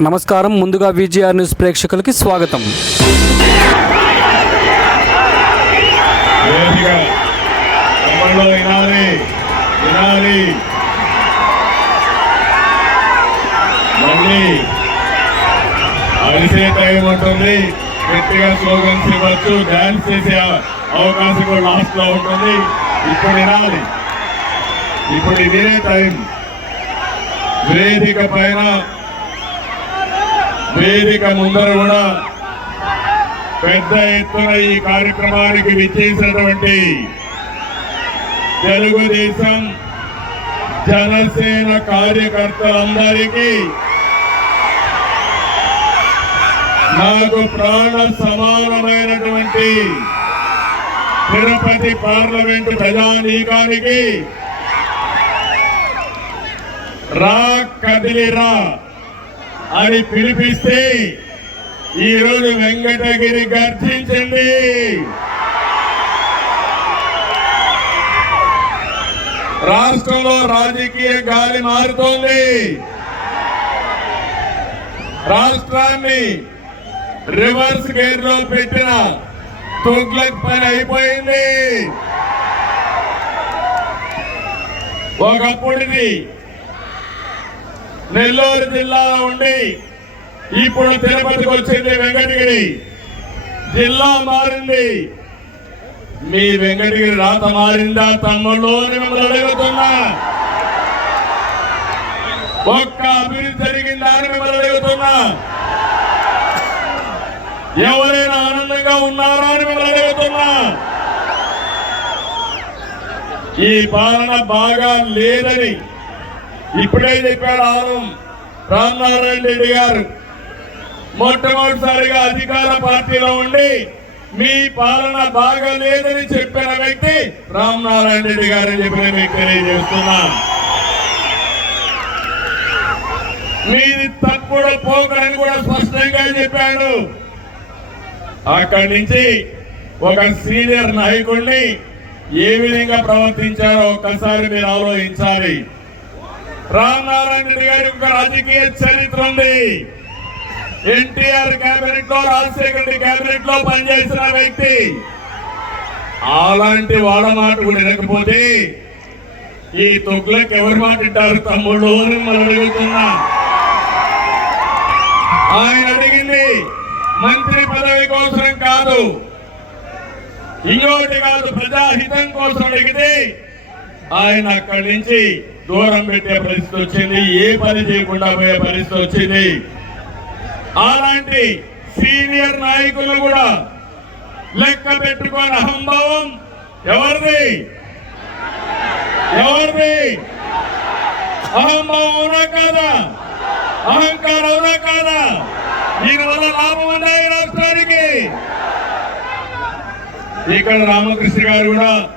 నమస్కారం. ముందుగా VGR news ప్రేక్షకులకి స్వాగతం. వేదిక తమ్ముళ్ళు వినాలి వినాలి. మళ్ళీ అరిసే టైం ఉంటుంది గట్టిగా స్లోగన్స్ ఇవ్వచ్చు. డాన్స్ చేసే అవకాశం కూడా లాస్ట్ ఉంటుంది. ఇప్పుడు వినాలి. ఇప్పుడు ఇదే టైం. వేదిక పైన వేదిక ముందర కూడా పెద్ద ఎత్తున ఈ కార్యక్రమానికి విచ్చేసినటువంటి తెలుగుదేశం జనసేన కార్యకర్తలందరికీ నాకు ప్రాణ సమానమైనటువంటి తిరుపతి పార్లమెంటు ప్రజానీకానికి రా కదిలిరా. అని పిలిపిస్తే ఈ రోజు వెంకటగిరి గర్జించండి రాష్ట్రంలో రాజకీయ గాలి మారుతోంది. రాష్ట్రాన్ని రివర్స్ గేర్లో పెట్టిన తుగ్లక్ పని అయిపోయింది. ఒకప్పుడిది నెల్లూరు జిల్లాలో ఉండి ఇప్పుడు తిరుపతికి వచ్చింది వెంకటగిరి. జిల్లా మారింది. మీ వెంకటగిరి రాత మారిందా తమ్ముళ్ళు మిమ్మల్ని అడుగుతున్నా. ఒక్క అభివృద్ధి జరిగిందా అని మిమ్మల్ని అడుగుతున్నా. ఎవరైనా ఆనందంగా ఉన్నారా అని మిమ్మల్ని అడుగుతున్నా. ఈ పాలన బాగా లేదని ఇప్పుడే చెప్పాడు ఆనం. రామనారాయణ రెడ్డి గారు మొట్టమొదటిసారిగా అధికార పార్టీలో ఉండి మీ పాలన బాగా లేదని చెప్పిన వ్యక్తి రామనారాయణ రెడ్డి గారు అని నేను మీకు తెలియజేస్తున్నా. మీది తప్పుడు పోకడని కూడా స్పష్టంగా చెప్పాడు. అక్కడి నుంచి ఒక సీనియర్ నాయకుడిని ఏ విధంగా ప్రవర్తించారో ఒక్కసారి మీరు ఆలోచించాలి. రామనారాయణ రెడ్డి గారి ఒక రాజకీయ చరిత్ర ఉంది. ఎన్టీఆర్ కేబినెట్లో రాజశేఖర రెడ్డి కేబినెట్లో పనిచేసిన వ్యక్తి. అలాంటి వాళ్ళ మాట కూడా వినకపోతే ఈ తొగ్గులకు ఎవరి మాట ఇట్టారు తమ్ముడు అని మనం అడుగుతున్నా. ఆయన అడిగింది మంత్రి పదవి కోసం కాదు. ఇంకోటి కాదు ప్రజాహితం కోసం అడిగితే ఆయన అక్కడి నుంచి దూరం పెట్టే పరిస్థితి వచ్చింది. ఏ పని చేయకుండా పోయే పరిస్థితి వచ్చింది. అలాంటి సీనియర్ నాయకులు కూడా లెక్క పెట్టుకొని అహంభావం. ఎవరిది? ఎవరిది? అహంభావం అవునా కాదా? అహంకారం అవునా కాదా? దీనివల్ల లాభం ఉన్నాయి రాష్ట్రానికి? ఇక్కడ రామకృష్ణ గారు కూడా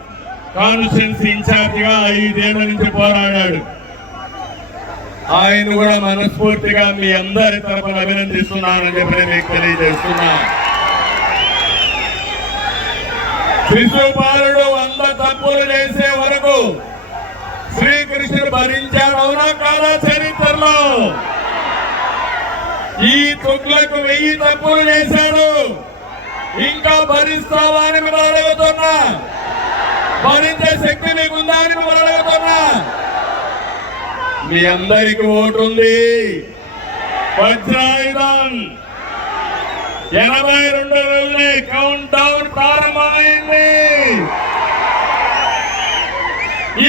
కాన్స్టిట్యున్సీ ఇన్ఛార్జిగా ఐదేళ్ళ నుంచి పోరాడాడు. ఆయన కూడా మనస్ఫూర్తిగా మీ అందరి తరపున అభినందిస్తున్నానని చెప్పి మీకు తెలియజేస్తున్నా. శిశుపాలుడు వంద తప్పులు చేసే వరకు శ్రీకృష్ణుడు భరించాడు. అవునా కాదా చరిత్రలో? ఈ తుగ్లకు వెయ్యి తప్పులు చేశాడు. ఇంకా భరిస్తావా అని మిమ్మల్ని అడుగుతున్నా. భరించే శక్తి మీకుందా అని మిమ్మల్ని అడుగుతున్నా. మీ అందరికి ఓటుంది వజ్రాయుధం. ఎనభై రెండు రోజులే కౌంట్ డౌన్ ప్రారంభమైంది.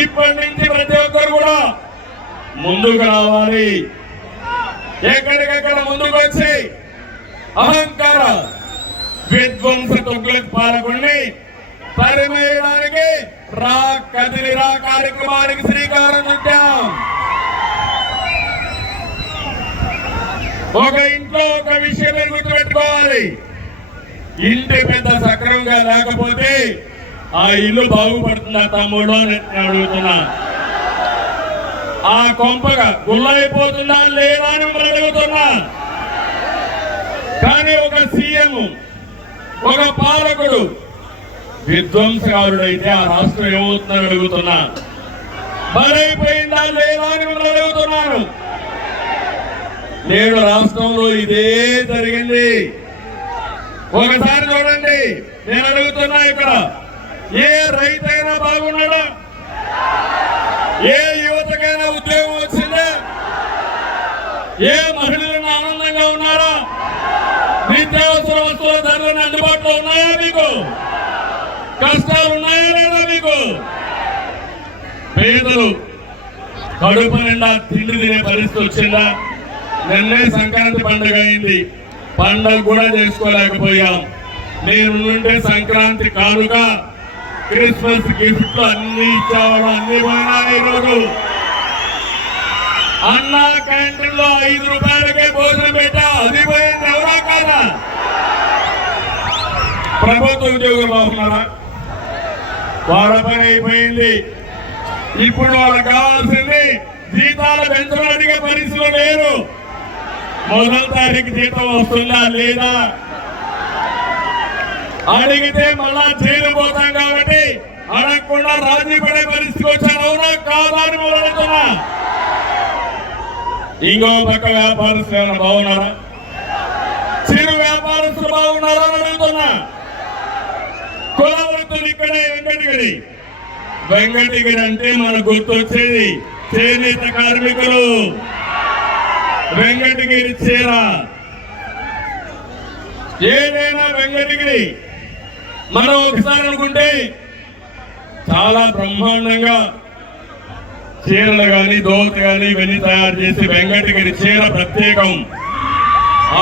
ఇప్పటి నుంచి ప్రతి ఒక్కరు కూడా ముందుకు రావాలి. ఎక్కడికక్కడ ముందుకు వచ్చి అహంకార విధ్వంస తొగ్గులకు పాల్గొని తరిమేయడానికి రా కదిలిరా కార్యక్రమానికి శ్రీకారం చుట్టాం. ఒక ఇంట్లో ఒక విషయం గుర్తుపెట్టుకోవాలి ఇంటి పెద్ద సక్రమంగా లేకపోతే ఆ ఇల్లు బాగుపడుతుందా తమ్ముడు అని అడుగుతున్నా. ఆ కొంపగా గుల్లైపోతుందా లేదా అని మిమ్మల్ని అడుగుతున్నా. కానీ ఒక సీఎం ఒక పాలకుడు విధ్వంసకారుడైతే ఆ రాష్ట్రం ఏమవుతుందని అడుగుతున్నా బలైపోయిందా లేదా అని అడుగుతున్నాను నేడు రాష్ట్రంలో ఇదే జరిగింది. ఒకసారి చూడండి. నేను అడుగుతున్నా ఇక్కడ. ఏ రైతైనా బాగున్నాడా? ఏ యువతకైనా ఉద్యోగం వచ్చిందా? ఏ మహిళలను ఆనందంగా ఉన్నారా నిత్యావసర వస్తువుల ధరలను అందుబాటులో ఉన్నాయా మీకు కష్టాలు ఉన్నాయా లేదా మీకు పేదలు కడుపు నిండా తిండి తినే పరిస్థితి వచ్చిందా? నిన్నే సంక్రాంతి పండుగ అయింది. పండుగ కూడా చేసుకోలేకపోయాం. నేను నుండే సంక్రాంతి కానుక క్రిస్మస్ గిఫ్ట్లు అన్ని ఇచ్చావాడు అన్ని పోయినాయి ఈరోజు. అన్న క్యాంటీన్లో ఐదు రూపాయలకే భోజనం పెట్టా అది పోయింది ఎవరా కాదా? ప్రభుత్వ ఉద్యోగులు బాగున్నారా? వాళ్ళ అయిపోయింది. ఇప్పుడు వాళ్ళకి కావాల్సింది జీతాలు పెంచడానికి పరిస్థితులు లేరు. మొదటి తారీఖు జీతం వస్తుందా లేదా? అడిగితే మళ్ళా జైలు పోతాం కాబట్టి అడగకుండా రాజీ పడే పరిస్థితి వచ్చారు. అవునా కాదా అని మొదలెడుతున్నా ఇంకో పక్క వ్యాపారస్తులు ఏమైనా బాగున్నారా? చిరు వ్యాపారస్తులు బాగున్నారా అని అడుగుతున్నా. కుల వృత్తులు ఇక్కడే వెంకటగిరి. వెంకటగిరి అంటే మనకు గుర్తొచ్చేది చేనేత కార్మికులు. వెంకటగిరి చీర. ఏదైనా వెంకటగిరి. మనం ఒకసారి అనుకుంటే చాలా బ్రహ్మాండంగా చీరలు కానీ దోత కానీ ఇవన్నీ తయారు చేసి వెంకటగిరి చీర ప్రత్యేకం.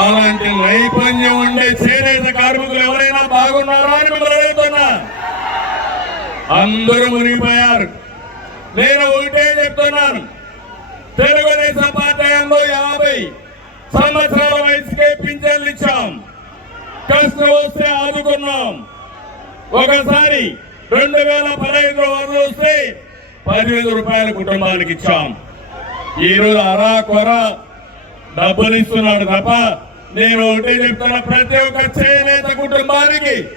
అలాంటి నైపుణ్యం ఉండే చేనేత కార్మికులు ఎవరైనా బాగున్నారా అని మిమ్మల్ని అందరూ మునిగిపోయారు. నేను ఒకటే చెప్తున్నాను. తెలుగుదేశం పార్టీలో యాభై సంవత్సరాల వయసుకే పింఛన్లు ఇచ్చాం. కష్టం వస్తే ఆదుకున్నాం. ఒకసారి రెండు వేల పదహైదు వరకు వస్తే పదివేల రూపాయల కుటుంబానికి ఇచ్చాం. ఈ రోజు అరా కొర డబ్బులు ఇస్తున్నాడు తప్ప నేను ఒకటే చెప్తున్నా ప్రతి ఒక్క చేనేత కుటుంబానికి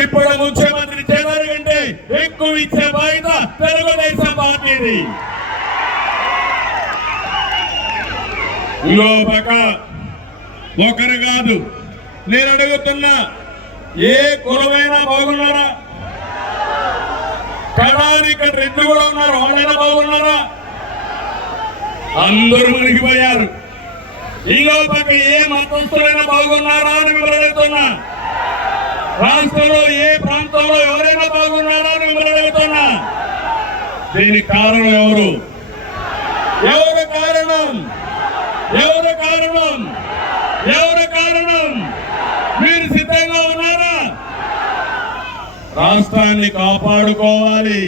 ఇప్పుడు ముఖ్యమంత్రి చంద్రబాబు కంటే ఎక్కువ ఇచ్చే బాధ్యత తెలుగుదేశం పార్టీది. ఇంకో పక్క ఒకరు కాదు నేను అడుగుతున్నా ఏ కులమైనా బాగున్నారా? కడారి ఇక్కడ రెండు కూడా ఉన్నారు వాళ్ళైనా బాగున్నారా? అందరూ మునిగిపోయారు. ఈ పక్క ఏ మతస్థులైనా బాగున్నారా అని మిమ్మల్ని అడుగుతున్నా. రాష్ట్రంలో ఏ ప్రాంతంలో ఎవరైనా బాగున్నారా అని మిమ్మల్ని అడుగుతున్నా. దీనికి కారణం ఎవరు? ఎవరు కారణం? ఎవరు కారణం? ఎవరు కారణం? మీరు సిద్ధంగా ఉన్నారా? రాష్ట్రాన్ని కాపాడుకోవాలి.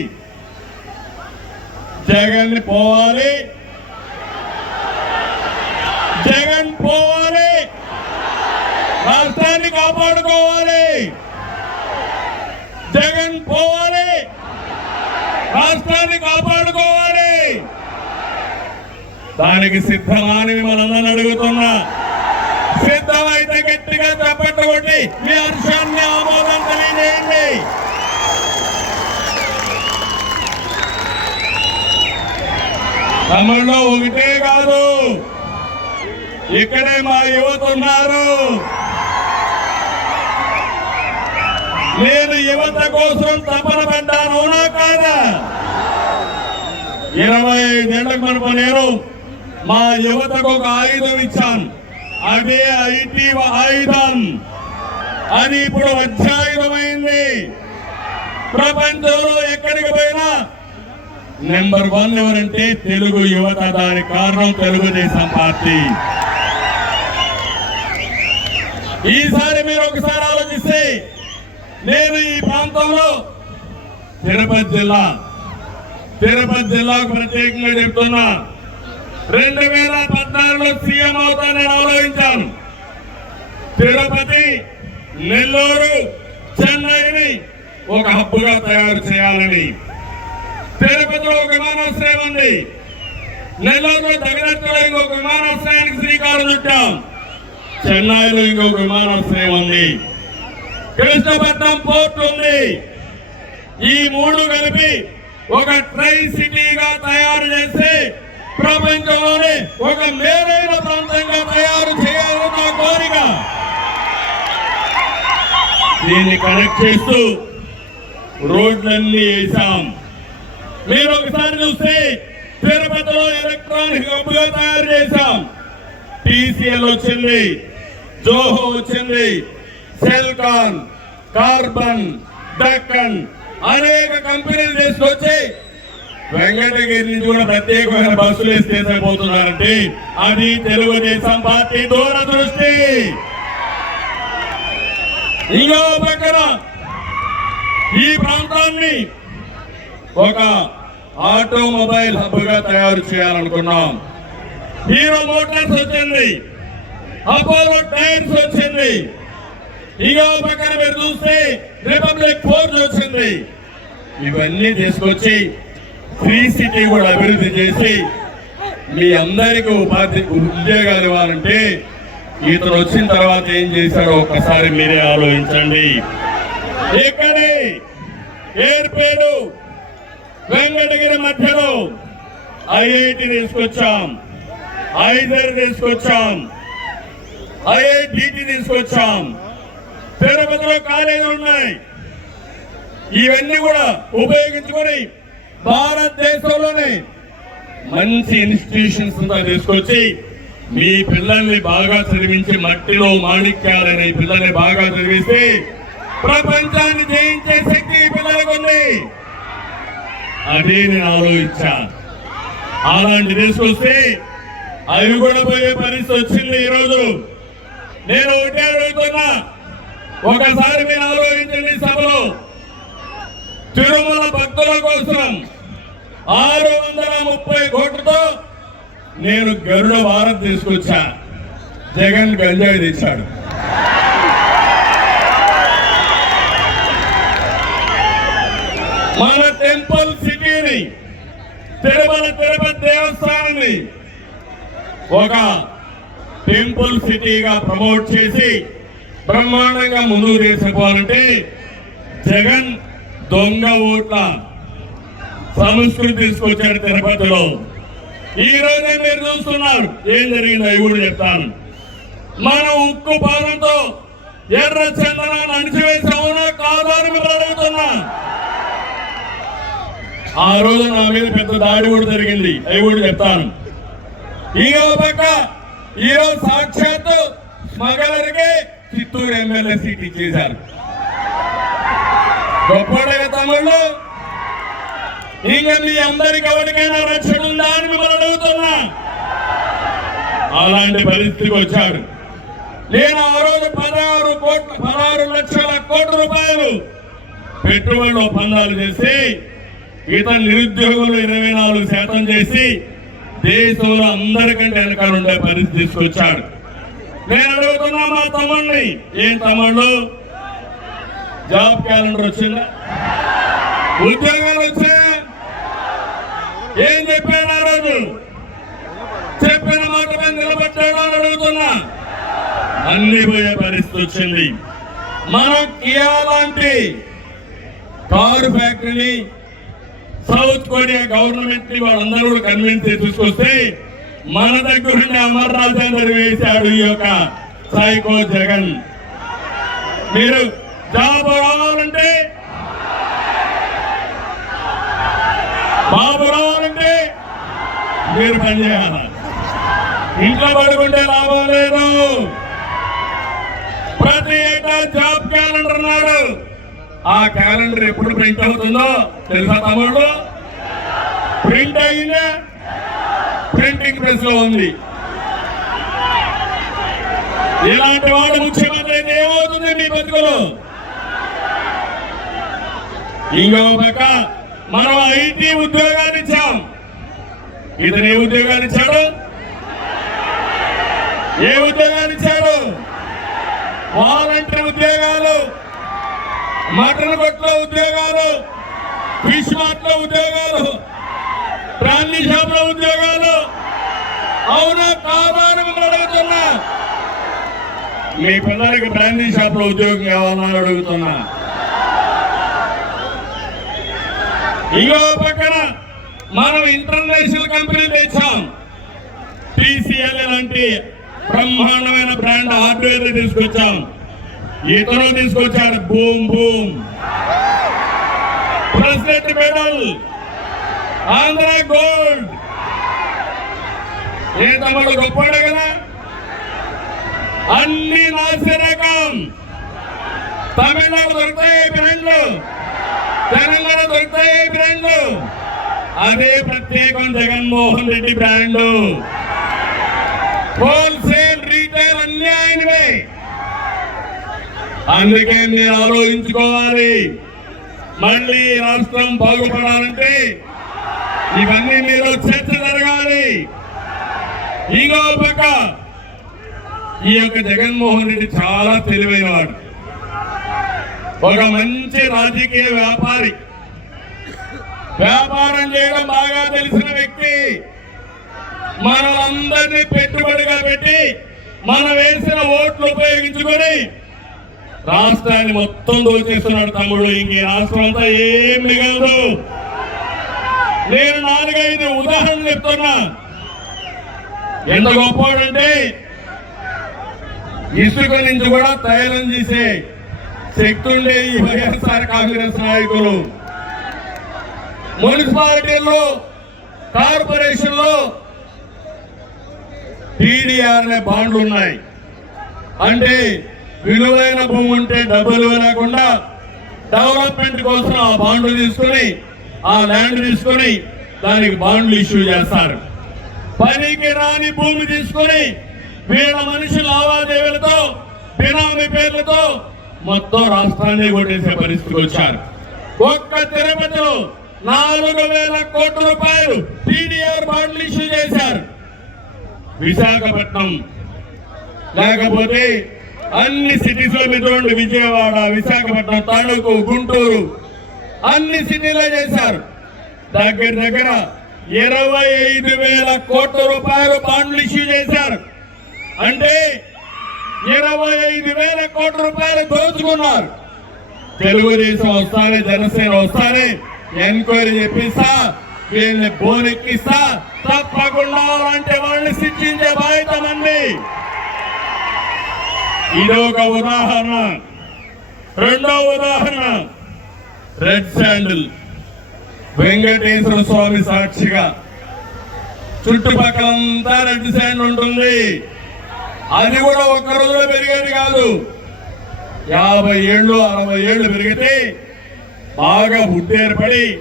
జగన్ పోవాలి జగన్ పోవాలి రాష్ట్రాన్ని కాపాడుకోవాలి. జగన్ పోవాలి. రాష్ట్రాన్ని కాపాడుకోవాలి. దానికి సిద్ధమా అని మిమ్మల్ని అడుగుతున్నా. సిద్ధమైతే గట్టిగా చప్పట్లు మీ హర్షాన్ని ఆమోదం తెలియజేయండి. తమిళలో ఒకటే కాదు. ఇక్కడే మా యువత ఉన్నారు. నేను యువత కోసం తపన పడ్డాను అవునా కాదా? ఇరవై ఐదేళ్ళకు మనకు నేను మా యువతకు ఒక ఆయుధం ఇచ్చాను. అదే ఐటీ ఆయుధం. అది ఇప్పుడు అధ్యాయుధమైంది ప్రపంచంలో ఎక్కడికి పోయినా నెంబర్ వన్ ఎవరంటే తెలుగు యువత దానికి కారణం తెలుగుదేశం పార్టీ. ఈసారి మీరు ఒకసారి ఆలోచిస్తే నేను ఈ ప్రాంతంలో తిరుపతి జిల్లా తిరుపతి జిల్లాకు ప్రత్యేకంగా చెప్తున్నా రెండు వేల పద్నాలుగులో సీఎం అవుతానని ఆలోచించాను. తిరుపతి నెల్లూరు చెన్నైని ఒక హబ్బుగా తయారు చేయాలని. తిరుపతిలో ఒక విమానాశ్రయం ఉంది. నెల్లూరులో దగ్గరలో ఇంకొక విమానాశ్రయానికి శ్రీకారం చుట్టాం. చెన్నైలో ఇంకొక విమానాశ్రయం ఉంది. కృష్ణపట్నం పోర్ట్ ఉంది. ఈ మూడు కలిపి ఒక ట్రై సిటీగా తయారు చేసి ప్రపంచంలోనే ఒక మేలైన ప్రాంతంగా తయారు చేయాలని నా కోరిక. దీన్ని కనెక్ట్ చేస్తూ రోడ్లన్నీ వేసాం మీరు ఒకసారి చూస్తే తిరుపతిలో ఎలక్ట్రానిక్ హబ్గా తయారు చేశాం. టీసీఎల్ వచ్చింది జోహో వచ్చింది సెల్కాన్ కార్బన్ డక్కన్ అనేక కంపెనీలు తీసుకొచ్చి వెంకటగిరి నుంచి కూడా ప్రత్యేకమైన బస్సులు వేసి పోతున్నారంటే అది తెలుగుదేశం పార్టీ దూరదృష్టి ఇంకో పక్కన ఈ ప్రాంతాన్ని ఒక ఆటోమొబైల్ హబ్గా తయారు చేయాలనుకున్నాం. హీరో మోటార్స్ వచ్చింది అపోలో టైర్స్ వచ్చింది. ఇగో పక్కన మీరు చూస్తే రిపబ్లిక్ ఫోర్స్ వచ్చింది ఇవన్నీ తీసుకొచ్చి ఫ్రీ సిటీ కూడా అభివృద్ధి చేసి మీ అందరికీ ఉపాధి ఉద్యోగాలు ఇవ్వాలంటే ఇతను వచ్చిన తర్వాత ఏం చేశాడో ఒక్కసారి మీరే ఆలోచించండి. ఇక్కడే ఏర్పేడు వెంకటగిరి మధ్యలో ఐఐటి తీసుకొచ్చాం. ఐదర్ తీసుకొచ్చాం. ఐఐటిటి తీసుకొచ్చాం. తిరుపతిలో కాలేజీలు ఉన్నాయి. ఇవన్నీ కూడా ఉపయోగించుకొని భారతదేశంలోనే మంచి ఇన్స్టిట్యూషన్స్ తీసుకొచ్చి మీ పిల్లల్ని బాగా చదివించి మట్టిలో మాణిక్యాలని పిల్లల్ని బాగా చదివిస్తే ప్రపంచాన్ని జయించే శక్తి ఈ పిల్లలకు ఉంది. అదే నేను ఆలోచించా. అలాంటి తీసుకొస్తే అవి కూడా పోయే పరిస్థితి వచ్చింది ఈరోజు. నేను ఒకటే అడుగుతున్నా. ఒకసారి మీరు ఆలోచించండి సభలో. తిరుమల భక్తుల కోసం ఆరు వందల ముప్పై కోట్లతో నేను గరుడ వారం తీసుకొచ్చా. జగన్ గంజాయి తెచ్చాడు. మన టెంపుల్ సిటీని తిరుమల తిరుపతి దేవస్థానాన్ని ఒక టెంపుల్ సిటీగా ప్రమోట్ చేసి బ్రహ్మాండంగా ముందుకు తీసుకుపోవాలంటే జగన్ దొంగ ఓట్ల సంస్కృతి తీసుకొచ్చాడు తిరుపతిలో. ఈ రోజే మీరు చూస్తున్నారు ఏం జరిగిందో అవి కూడా చెప్తాను. మన ఉక్కు పాదంతో ఎర్ర చందనాన్ని అణిచివేసి అవునా అని అడుగుతున్నా. ఆ రోజు నా మీద పెద్ద దాడి కూడా జరిగింది అవి కూడా చెప్తాను. ఈ పక్క ఈరోజు సాక్షాత్తు స్మగలర్కి చిత్తూరు ఎమ్మెల్యే సీట్ ఇచ్చేశారు. గొప్పడే తమ్ముళ్ళు ఇంకా మీ అందరికి ఎవరికైనా రక్షణ ఉందా అని మిమ్మల్ని అడుగుతున్నా. అలాంటి పరిస్థితికి వచ్చాడు నేను ఆ రోజు పదహారు కోట్ల పదహారు లక్షల కోట్ల రూపాయలు పెట్టుబడి ఒప్పందాలు చేసి ఇతర నిరుద్యోగులు ఇరవై నాలుగు శాతం చేసి దేశంలో అందరికంటే వెనకాల ఉండే పరిస్థితి తీసుకొచ్చాడు నేను అడుగుతున్నా మా తమ్ముడిని ఏం తమ్ముళ్ళు? జాబ్ క్యాలెండర్ వచ్చిందా? ఉద్యోగాలు వచ్చాయా? ఏం చెప్పాను ఆ రోజు? చెప్పిన మాట మీద నిలబడ్డాడు అని అడుగుతున్నా. అన్ని పోయే పరిస్థితి వచ్చింది. మనం కియా లాంటి కారు ఫ్యాక్టరీని సౌత్ కొరియా గవర్నమెంట్ని వాళ్ళందరూ కూడా కన్విన్స్ తీసుకొస్తే మన దగ్గర అమర్ రాజేందర్ వేశాడు ఈ యొక్క సైకో జగన్. మీరు జాబ్ రావాలంటే బాబు రావాలంటే మీరు పనిచేయాలి ఇంట్లో పడుకుంటే లాభం లేదు. ప్రతి ఏటా జాబ్ క్యాలెండర్ అన్నాడు ఆ క్యాలెండర్ ఎప్పుడు ప్రింట్ అవుతుందో తెలుసా తమ్ముడు? ప్రింట్ అయిందా ప్రింటింగ్ ప్రెస్లో ఉంది. ఇలాంటి వాడు ముఖ్యమంత్రి అయితే ఏమవుతుంది మీ బతుకులు? ఇంకో పక్క మనం ఐటీ ఉద్యోగాన్ని ఇచ్చాం. ఇతను ఏ ఉద్యోగాన్ని ఇచ్చాడు? ఏ ఉద్యోగాన్ని ఇచ్చాడు? వాలంటీర్ ఉద్యోగాలు మటన్ కొట్లో ఉద్యోగాలు ఫిష్ మార్ట్లో ఉద్యోగాలు ప్రాణి షాప్లో ఉద్యోగాలు అవునా కావాలని మిమ్మల్ని అడుగుతున్నా. మీ పిల్లలకి బ్రాండీ షాప్లో ఉద్యోగం కావాలని అడుగుతున్నా. ఇంకో పక్కన మనం ఇంటర్నేషనల్ కంపెనీ తెచ్చాం. టీసీఎల్ లాంటి బ్రహ్మాండమైన బ్రాండ్ హార్డ్వేర్ తీసుకొచ్చాం. ఇతరులు తీసుకొచ్చారు boom boom. President medal Andhra gold. ఏ తమ్ముడు గొప్పవాడే కదా అన్ని నాసి రకం తమిళనాడు దొరుకుతాయి బ్రాండ్లు తెలంగాణ దొరుకుతాయి బ్రాండ్లు అదే ప్రత్యేకం Jaganmohan Reddy brand. Wholesale retail అన్ని ఆయనవే అందుకే మీరు ఆలోచించుకోవాలి. మళ్ళీ ఈ రాష్ట్రం బాగుపడాలంటే ఇవన్నీ మీరు చర్చ జరగాలి. ఇంకో పక్క. ఈ యొక్క జగన్మోహన్ రెడ్డి చాలా తెలివైన వాడు ఒక మంచి రాజకీయ వ్యాపారి. వ్యాపారం చేయడం బాగా తెలిసిన వ్యక్తి. మనందరినీ పెట్టుబడిగా పెట్టి మనం వేసిన ఓట్లు ఉపయోగించుకొని రాష్ట్రాన్ని మొత్తం దోచేస్తున్నాడు తమ్ముడు. ఇంక ఈ రాష్ట్రం అంతా ఏం మిగలదు. నేను నాలుగైదు ఉదాహరణలు చెప్తున్నా. ఎంత గొప్పవాడంటే ఇసుక నుంచి కూడా తైలం చేసే శక్తి ఉండే ఈ వైఎస్ఆర్ కాంగ్రెస్ నాయకులు. మున్సిపాలిటీల్లో కార్పొరేషన్లో టీడీఆర్ అనే బాండ్లు ఉన్నాయి. అంటే విలువైన భూమి ఉంటే డబ్బులు లేకుండా డెవలప్మెంట్ కోసం ఆ బాండ్లు తీసుకొని ఆ ల్యాండ్ తీసుకొని దానికి బాండ్లు ఇష్యూ చేస్తారు. పనికి రాని భూమి తీసుకొని వీళ్ళ మనిషి లావాదేవీలతో బినామీ పేర్లతో మొత్తం రాష్ట్రాన్ని కొట్టేసే పరిస్థితికి వచ్చారు. ఒక్క తిరుపతిలో నాలుగు వేల కోట్ల రూపాయలు టీడీఆర్ బాండ్లు ఇష్యూ చేశారు. విశాఖపట్నం. లేకపోతే అన్ని సిటీస్లో మీరు విజయవాడ విశాఖపట్నం తణుకు గుంటూరు అన్ని సిటీలో చేశారు. దగ్గర దగ్గర ఇరవై ఐదు వేల కోట్ల రూపాయలు బాండ్లు ఇష్యూ చేశారు. అంటే ఇరవై ఐదు వేల కోట్ల రూపాయలు దోచుకున్నారు. తెలుగుదేశం వస్తానే జనసేన వస్తానే ఎంక్వైరీ చెప్పిస్తా వీళ్ళని బోనెక్కిస్తా తప్పకుండా అలాంటి వాళ్ళని శిక్షించే బాధ్యత మంది ఇది ఒక ఉదాహరణ. రెండో ఉదాహరణ. Red sandal. వెంకటేశ్వర స్వామి సాక్షిగా. చుట్టుపక్కలంతా రెడ్ సైన్ ఉంటుంది. అది కూడా ఒక్క రోజులో పెరిగేది కాదు. యాభై ఏళ్ళు అరవై ఏళ్ళు పెరిగితే బాగా బుద్ధి ఏర్పడి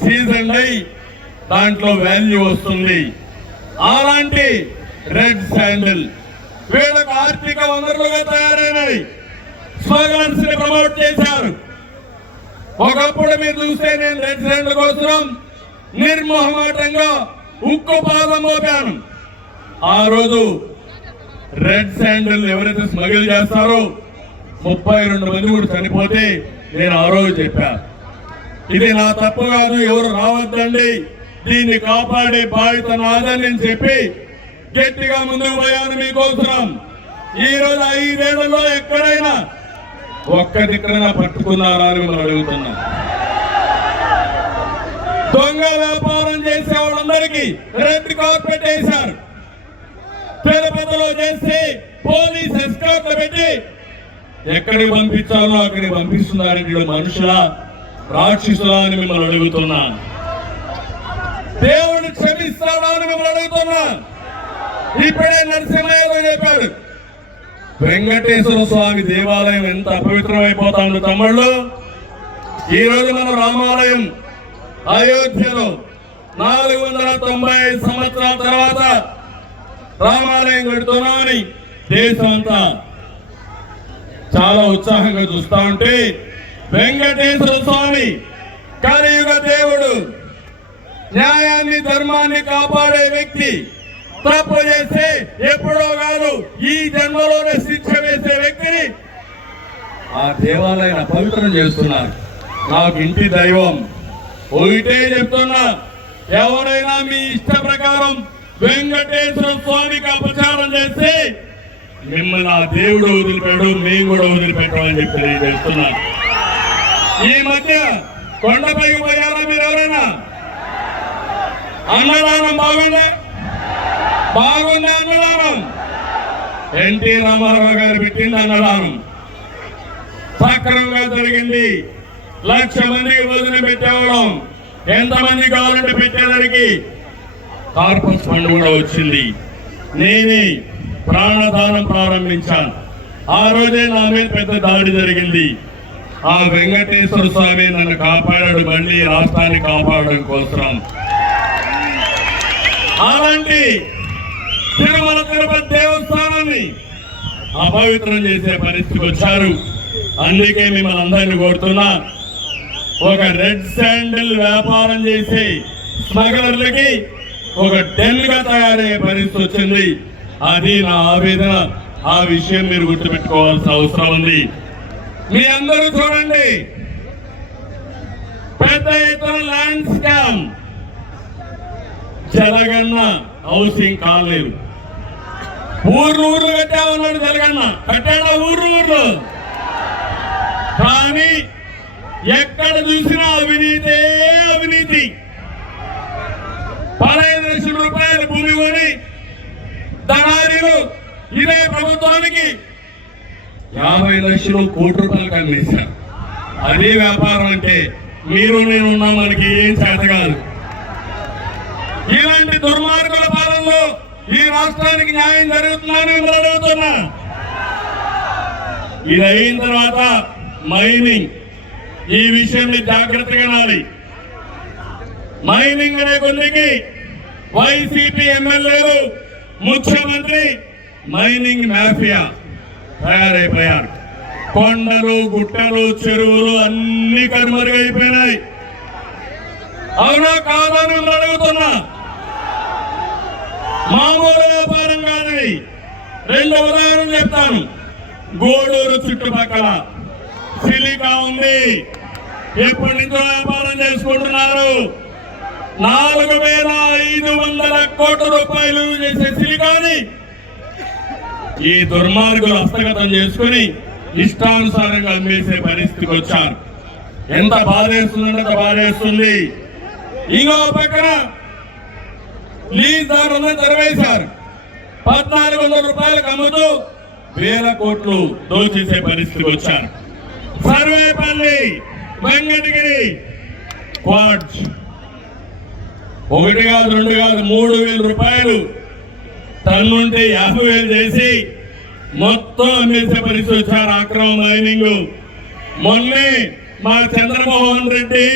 సీజన్ అయి దాంట్లో వాల్యూ వస్తుంది. అలాంటి రెడ్ శాండిల్ వీళ్ళకు ఆర్థిక వనరులుగా తయారైనవి. స్లోగన్స్ని ప్రమోట్ చేశారు. ఒకప్పుడు మీరు చూస్తే నేను రెడ్ కోసం నిర్మోహమాటంగా ఉక్కు పాదం మోపాను. ఆ రోజు రెడ్ శాండిల్ ఎవరైతే స్మగిల్ చేస్తారో ముప్పై రెండు మంది కూడా చనిపోతే నేను ఆ రోజు చెప్పా ఇది నా తప్పు కాదు ఎవరు రావద్దండి దీన్ని కాపాడే బాధ్యత నాదని నేను చెప్పి గట్టిగా ముందుకు పోయాను మీకోసం ఈ రోజు ఐదేళ్ళలో ఎక్కడైనా ఒక్క దిక్కన పట్టుకున్నారా అని మనం అడుగుతున్నా. దొంగ వ్యాపారం చేసే వాళ్ళందరికీ రెడ్ కార్పెట్ వేశారు తిరుపతిలో చేసి పోలీస్ ఎస్కార్ట్లు పెట్టి ఎక్కడికి పంపించాలో అక్కడికి పంపిస్తున్నారు వీళ్ళు మనుషుల రాక్షసులా అని మిమ్మల్ని అడుగుతున్నా. దేవుడు క్షమిస్తాడా అని మిమ్మల్ని అడుగుతున్నా. ఇప్పుడే నరసింహయ్య చెప్పాడు వెంకటేశ్వర స్వామి దేవాలయం ఎంత అపవిత్రమైపోతాడు తమ్ముళ్ళు. ఈ రోజు రామాలయం అయోధ్యలో నాలుగు వందల తొంభై ఐదు సంవత్సరాల తర్వాత రామాలయం కడుతున్నామని దేశం అంతా చాలా ఉత్సాహంగా చూస్తా ఉంటే వెంకటేశ్వర స్వామి కలియుగ దేవుడు న్యాయాన్ని ధర్మాన్ని కాపాడే వ్యక్తి తప్పు చేస్తే ఎప్పుడో కాదు ఈ జన్మలోనే శిక్ష వేసే వ్యక్తిని ఆ దేవాలయాన్ని పవిత్రం చేస్తున్నారు. నాకు ఇంటి దైవం. ఒకటే చెప్తున్నా ఎవరైనా మీ ఇష్ట ప్రకారం వెంకటేశ్వర స్వామికి అపచారం చేస్తే మిమ్మల్ని ఆ దేవుడు వదిలిపెట్టు మేము కూడా వదిలిపెట్టమని చెప్పి తెలియజేస్తున్నాను ఈ మధ్య కొండపైకి పోయారా మీరు ఎవరైనా అన్నదానం బాగుండే బాగుంది అన్నదానం. ఎన్టీ రామారావు గారు పెట్టింది అన్నదానం. సక్రమంగా జరిగింది. లక్ష మందికి భోజనం పెట్టేవాళ్ళం. ఎంతమంది కావాలంటే పెట్టేదానికి కార్పస్ ఫండ్ కూడా వచ్చింది. నేనే ప్రాణదానం ప్రారంభించాను. ఆ రోజే నా మీద పెద్ద దాడి జరిగింది. ఆ వెంకటేశ్వర స్వామి నన్ను కాపాడాడు మళ్ళీ రాష్ట్రాన్ని కాపాడడం కోసం. అలాంటి తిరుమల తిరుపతి దేవస్థానాన్ని అపవిత్రం చేసే పరిస్థితికి వచ్చారు. అందుకే మిమ్మల్ని అందరినీ కోరుతున్నా ఒక రెడ్ శాండిల్ వ్యాపారం చేసే స్మగ్లర్లకి ఒక డెన్గా తయారయ్యే పరిస్థితి వచ్చింది. అది నా ఆవేదన. ఆ విషయం మీరు గుర్తుపెట్టుకోవాల్సిన అవసరం ఉంది. మీ అందరూ చూడండి. పెద్ద ఎత్తున ల్యాండ్ స్కామ్ జలగన్న హౌసింగ్ కాలేదు ఊర్లు ఊర్లు కట్టామన్నాడు తెలంగాణ కట్టాడా ఊర్లు ఊర్లు? కానీ ఎక్కడ చూసినా అవినీతే అవినీతి. పదహైదు లక్షల రూపాయలు భూమి కొని దళారీలు ఇదే ప్రభుత్వానికి యాభై లక్షలు కోటి రూపాయలు కనిపిస్తారు అదే వ్యాపారం అంటే మీరు నేను ఉన్నాం మనకి ఏం చేత కాదు. ఇలాంటి దుర్మార్గుల పాలనలో ఈ రాష్ట్రానికి న్యాయం జరుగుతుందని మిమ్మల్ని అడుగుతున్నా. ఇది అయిన తర్వాత మైనింగ్. ఈ విషయం మీరు జాగ్రత్తగా నాది మైనింగ్ అనే కొద్దికి వైసీపీ ఎమ్మెల్యేలు ముఖ్యమంత్రి మైనింగ్ మాఫియా తయారైపోయారు. కొండలు గుట్టలు చెరువులు అన్ని కనుమరుగైపోయినాయి. అవునా కాదా అని అడుగుతున్నా. మామూలు వ్యాపారం కాదని రెండు ఉదాహరణ చెప్తాను. గోడూరు చుట్టుపక్కల సిలికా ఉంది. ఎప్పటి నుంచో వ్యాపారం చేసుకుంటున్నారు. నాలుగు వేల ఐదు వందల కోట్ల రూపాయలు చేసే సిలికాని ఈ దుర్మార్గులు హస్తగతం చేసుకుని ఇష్టానుసారంగా అమ్మేసే పరిస్థితికి వచ్చారు. ఎంత బాధేస్తుందంటే అంత బాధేస్తుంది. ఇంకో పక్కన లీజుదారులను తెరవేశారు. పద్నాలుగు వందల రూపాయలకు అమ్ముతూ వేల కోట్లు దోచేసే పరిస్థితికి వచ్చారు. సర్వేపల్లి వెంకటగిరి క్వాడ్జ్ ఒకటి కాదు రెండు కాదు మూడు వేల రూపాయలు తన్నుంటే యాభై వేలు చేసి మొత్తం అమ్మేసే పరిస్థితి వచ్చారు అక్రమ మైనింగ్. మొన్నే మా చంద్రమోహన్ రెడ్డి.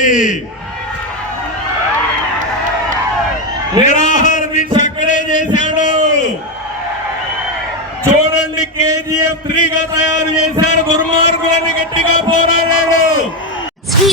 నిరాహార దీక్ష అక్కడే చేశాడు చూడండి గట్టిగా తయారు చేశారు. దుర్మార్గులని గట్టిగా